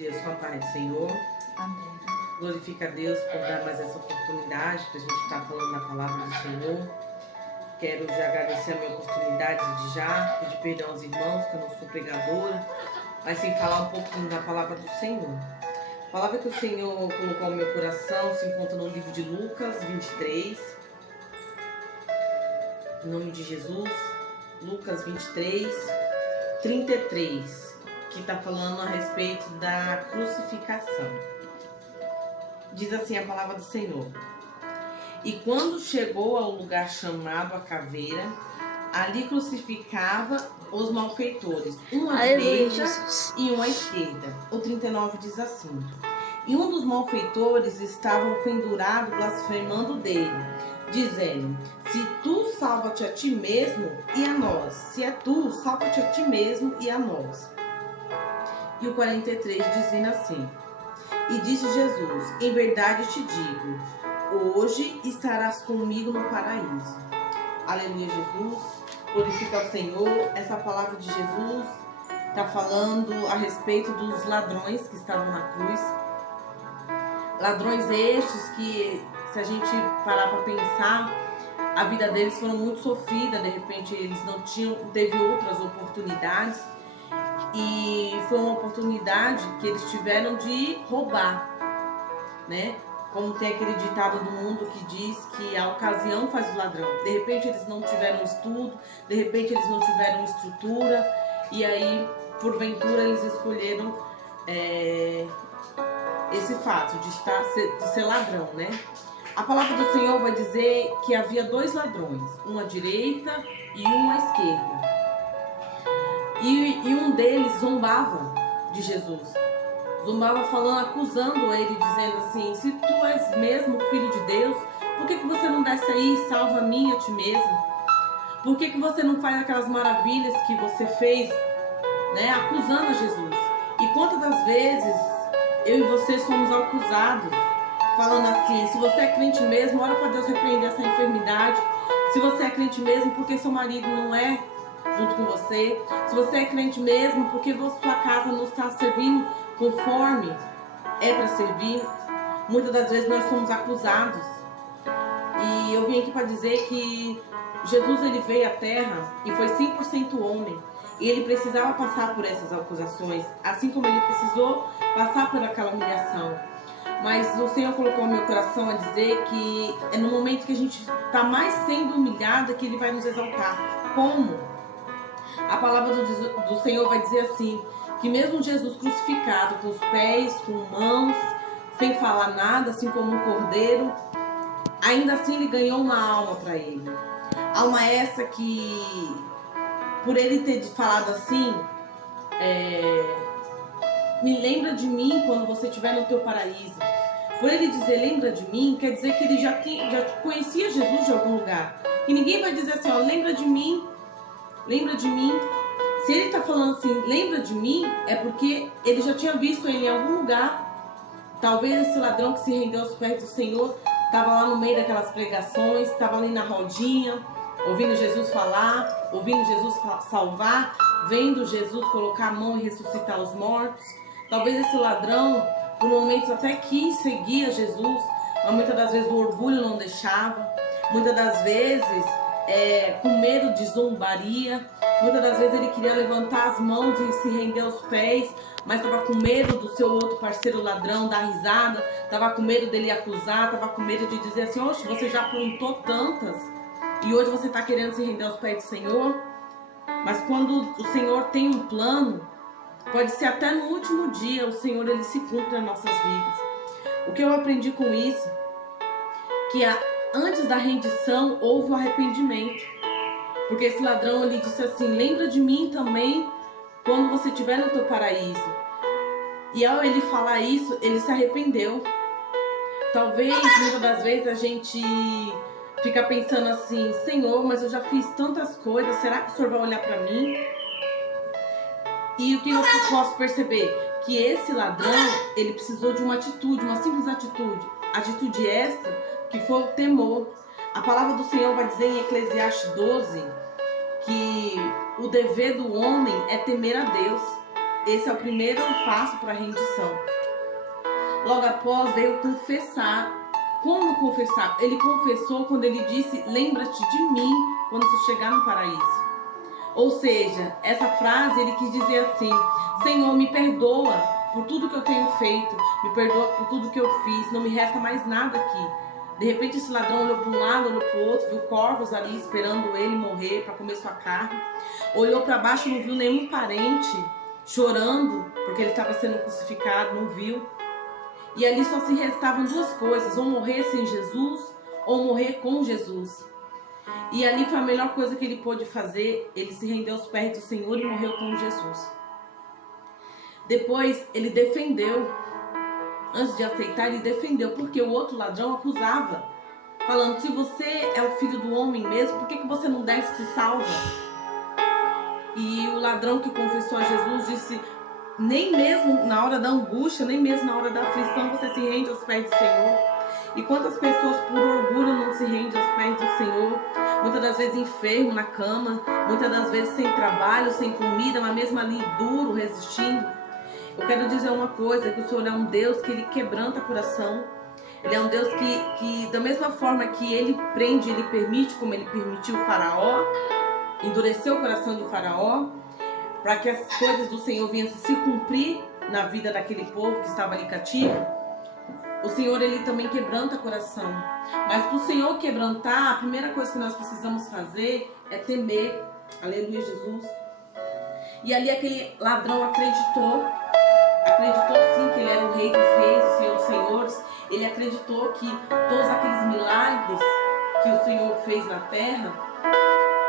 Deus, com a paz do Senhor. Amém. Glorifica a Deus por dar mais essa oportunidade para a gente estar falando da palavra do Senhor. Quero já agradecer a minha oportunidade de já pedir perdão aos irmãos, que eu não sou pregadora, mas sim falar um pouquinho da palavra do Senhor. A palavra que o Senhor colocou no meu coração se encontra no livro de Lucas 23. Em nome de Jesus, Lucas 23, 33, que está falando a respeito da crucificação. Diz assim a palavra do Senhor: E quando chegou ao lugar chamado a Caveira, ali crucificava os malfeitores, um à direita e um à esquerda. O 39 diz assim: E um dos malfeitores estava pendurado, blasfemando dele, dizendo: Se tu, salva-te a ti mesmo e a nós. Se é tu, salva-te a ti mesmo e a nós. E o 43 dizendo assim: E disse Jesus: Em verdade te digo, hoje estarás comigo no paraíso. Aleluia, Jesus. Glorifica ao Senhor. Essa palavra de Jesus está falando a respeito dos ladrões que estavam na cruz. Ladrões estes que, se a gente parar para pensar, a vida deles foi muito sofrida. De repente eles não teve outras oportunidades. E foi uma oportunidade que eles tiveram de roubar, né? Como tem aquele ditado do mundo que diz que a ocasião faz o ladrão. De repente eles não tiveram estudo, de repente eles não tiveram estrutura, e aí, porventura, eles escolheram esse fato de ser ladrão, né? A palavra do Senhor vai dizer que havia dois ladrões, um à direita e um à esquerda. E um deles zombava de Jesus. Zombava falando, acusando ele, dizendo assim: Se tu és mesmo filho de Deus, por que você não desce aí e salva a mim, a ti mesmo? Por que você não faz aquelas maravilhas que você fez, né? Acusando a Jesus. E quantas das vezes eu e você somos acusados, falando assim: se você é crente mesmo, ora para Deus repreender essa enfermidade. Se você é crente mesmo, porque seu marido não é junto com você. Se você é crente mesmo, porque sua casa não está servindo conforme é para servir. Muitas das vezes nós somos acusados. E eu vim aqui para dizer que Jesus, ele veio à terra e foi 100% homem. E ele precisava passar por essas acusações, assim como ele precisou passar por aquela humilhação. Mas o Senhor colocou no meu coração a dizer que é no momento que a gente está mais sendo humilhada que ele vai nos exaltar. Como? A palavra do Senhor vai dizer assim, que mesmo Jesus crucificado, com os pés, com mãos, sem falar nada, assim como um cordeiro, ainda assim ele ganhou uma alma para ele. Alma essa que, por ele ter falado assim, me lembra de mim quando você estiver no teu paraíso. Por ele dizer lembra de mim, quer dizer que ele já conhecia Jesus de algum lugar. E ninguém vai dizer assim, ó, lembra de mim. Lembra de mim. Se ele está falando assim, lembra de mim, é porque ele já tinha visto ele em algum lugar. Talvez esse ladrão que se rendeu aos pés do Senhor estava lá no meio daquelas pregações, estava ali na rodinha, ouvindo Jesus falar, ouvindo Jesus salvar, vendo Jesus colocar a mão e ressuscitar os mortos. Talvez esse ladrão, por momentos até quis seguir a Jesus, mas muitas das vezes o orgulho não deixava. Muitas das vezes com medo de zombaria. Muitas das vezes ele queria levantar as mãos e se render aos pés, mas estava com medo do seu outro parceiro ladrão dar risada, estava com medo dele acusar, estava com medo de dizer assim: oxe, você já aprontou tantas e hoje você está querendo se render aos pés do Senhor. Mas quando o Senhor tem um plano, pode ser até no último dia, o Senhor ele se cumpre nas nossas vidas. O que eu aprendi com isso, que antes da rendição houve o arrependimento. Porque esse ladrão, ele disse assim: lembra de mim também quando você estiver no teu paraíso. E ao ele falar isso, ele se arrependeu. Talvez, muitas das vezes, a gente fica pensando assim: Senhor, mas eu já fiz tantas coisas, será que o Senhor vai olhar para mim? E o que eu posso perceber? Que esse ladrão, ele precisou de uma atitude, uma simples atitude. Atitude esta que foi o temor. A palavra do Senhor vai dizer em Eclesiastes 12 que o dever do homem é temer a Deus. esse é o primeiro passo para a rendição. Logo após veio confessar. Como confessar? Ele confessou quando ele disse: lembra-te de mim quando você chegar no paraíso. Ou seja, essa frase ele quis dizer assim: Senhor, me perdoa por tudo que eu tenho feito, me perdoa por tudo que eu fiz, não me resta mais nada aqui. De repente esse ladrão olhou para um lado, olhou para o outro, viu corvos ali esperando ele morrer para comer sua carne. Olhou para baixo, não viu nenhum parente chorando porque ele estava sendo crucificado, não viu. E ali só se restavam duas coisas: ou morrer sem Jesus, ou morrer com Jesus. E ali foi a melhor coisa que ele pôde fazer. Ele se rendeu aos pés do Senhor e morreu com Jesus. Depois ele defendeu. Antes de aceitar, ele defendeu, porque o outro ladrão acusava, falando: se você é o filho do homem mesmo, por que você não desce e se salva? E o ladrão que confessou a Jesus disse: nem mesmo na hora da angústia, nem mesmo na hora da aflição você se rende aos pés do Senhor. E quantas pessoas por orgulho não se rendem aos pés do Senhor? Muitas das vezes enfermo na cama, muitas das vezes sem trabalho, sem comida, mas mesmo ali duro, resistindo. Eu quero dizer uma coisa, que o Senhor é um Deus que Ele quebranta coração. Ele é um Deus que da mesma forma que Ele prende, Ele permite, como Ele permitiu o Faraó, endureceu o coração de Faraó, para que as coisas do Senhor viessem se cumprir na vida daquele povo que estava ali cativo. O Senhor, Ele também quebranta coração. Mas para o Senhor quebrantar, a primeira coisa que nós precisamos fazer é temer. Aleluia, Jesus. E ali aquele ladrão acreditou sim que ele era o Rei dos Reis, o Senhor dos Senhores. Ele acreditou que todos aqueles milagres que o Senhor fez na terra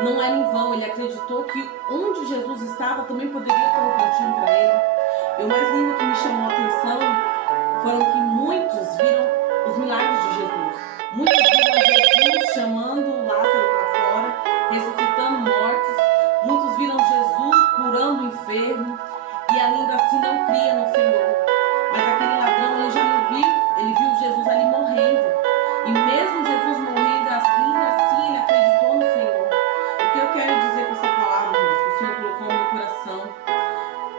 não era em vão. Ele acreditou que onde Jesus estava também poderia ter um cantinho para ele. E o mais lindo que me chamou a atenção foram que muitos viram os milagres de Jesus. Muitos viram Jesus chamando Lázaro para fora, ressuscitando mortos. Muitos viram Jesus curando o enfermo e ainda assim não cria no Senhor. Mas aquele ladrão, ele já não viu, ele viu Jesus ali morrendo. E mesmo Jesus morrendo, ainda assim ele acreditou no Senhor. O que eu quero dizer com essa palavra, irmãos, que o Senhor colocou no meu coração?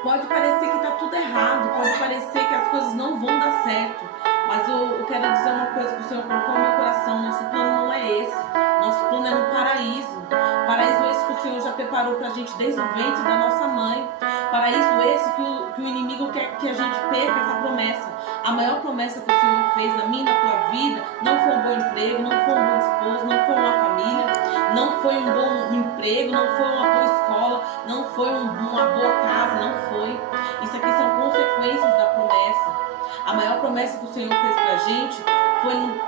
Pode parecer que está tudo errado, pode parecer que as coisas não vão dar certo. Mas eu quero dizer uma coisa que o Senhor colocou no meu coração: nosso plano não é esse. Nosso plano é no paraíso. Paraíso esse que o Senhor já preparou para a gente desde o ventre da nossa mãe. Paraíso esse que o inimigo quer que a gente perca essa promessa. A maior promessa que o Senhor fez na minha e na tua vida não foi um bom emprego, não foi um bom esposo, não foi uma família, não foi um bom emprego, não foi uma boa escola, não foi uma boa casa, não foi. Isso aqui são consequências da promessa. A maior promessa que o Senhor fez pra gente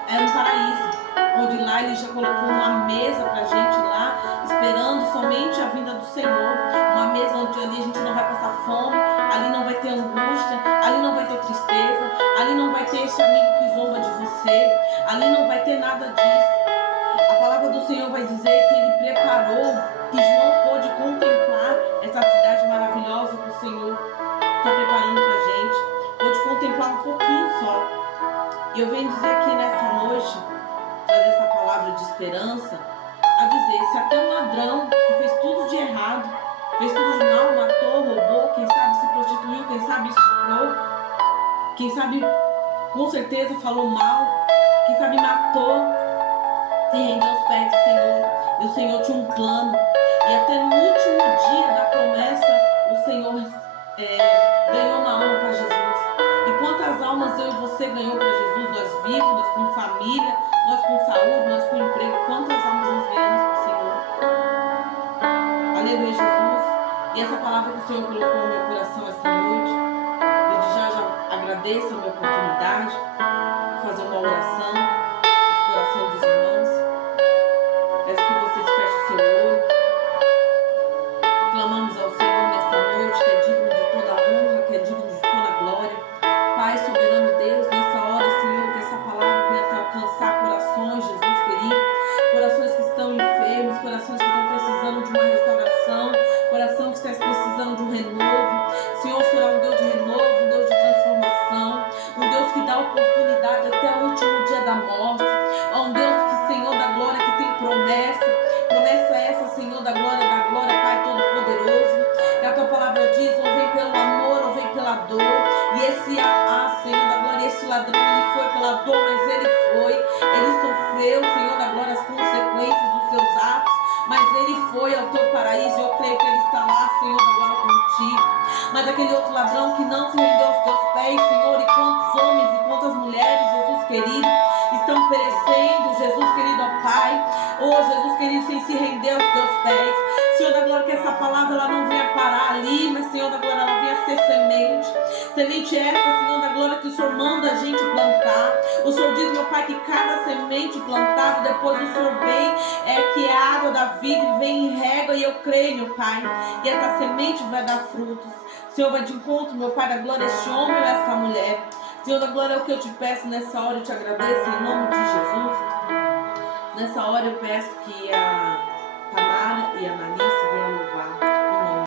era no paraíso, onde lá Ele já colocou uma mesa pra gente lá, esperando somente a vinda do Senhor. Uma mesa onde ali a gente não vai passar fome, ali não vai ter angústia, ali não vai ter tristeza, ali não vai ter esse amigo que zomba de você, ali não vai ter nada disso. A palavra do Senhor vai dizer que Ele preparou, que João pôde contemplar essa cidade maravilhosa que o Senhor está preparando pra gente. Pôde contemplar um pouquinho só. E eu venho dizer aqui nessa noite, trazer essa palavra de esperança, a dizer: se até um ladrão que fez tudo de errado, fez tudo de mal, matou, roubou, quem sabe se prostituiu, quem sabe estuprou, quem sabe com certeza falou mal, quem sabe matou, se rendeu aos pés do Senhor. E o Senhor tinha um plano. E até no último dia da promessa, o Senhor ganhou uma alma para Jesus. E quantas almas eu e você ganhou para Jesus? Nós vivos, nós com família, nós com saúde, nós com emprego. Quantas almas nós ganhamos para o Senhor? Aleluia, Jesus. E essa palavra que o Senhor colocou no meu coração esta noite, desde já agradeço a minha oportunidade de fazer uma oração no coração dos irmãos. Peço que vocês fechem o seu olho. Clamamos ao Senhor nesta noite, que é digno de toda a honra, que é digno de toda a glória. Pai soberano Deus, nessa hora, Senhor, que essa palavra venha até alcançar corações, Jesus querido. Corações que estão enfermos, corações que estão precisando de uma restauração, coração que está precisando de um renovo. Senhor, será um Deus de renovo, um Deus de transformação, um Deus que dá oportunidade até o último dia Ah, Senhor da glória, esse ladrão, ele foi pela dor, mas ele sofreu, Senhor da glória, as consequências dos seus atos, mas ele foi ao teu paraíso, eu creio que ele está lá, Senhor da glória, contigo. Mas aquele outro ladrão que não se rendeu aos teus pés, Senhor, e quantos homens e quantas mulheres, Jesus querido, estão perecendo, Jesus querido, ó Pai, oh Jesus querido, sem se render aos teus pés. Senhor da glória, que essa palavra ela não venha parar ali, mas Senhor da glória, ela venha ser semente essa, Senhor da glória, que o Senhor manda a gente plantar. O Senhor diz, meu Pai, que cada semente plantada, depois o Senhor vem, que é a água da vida, e vem e rega, e eu creio, meu Pai, que essa semente vai dar frutos. Senhor, vai de encontro, meu Pai da glória, este homem ou esta mulher. Senhor da glória, é o que eu te peço nessa hora, eu te agradeço em nome de Jesus. Nessa hora eu peço que a Tamara e a Analice venham louvar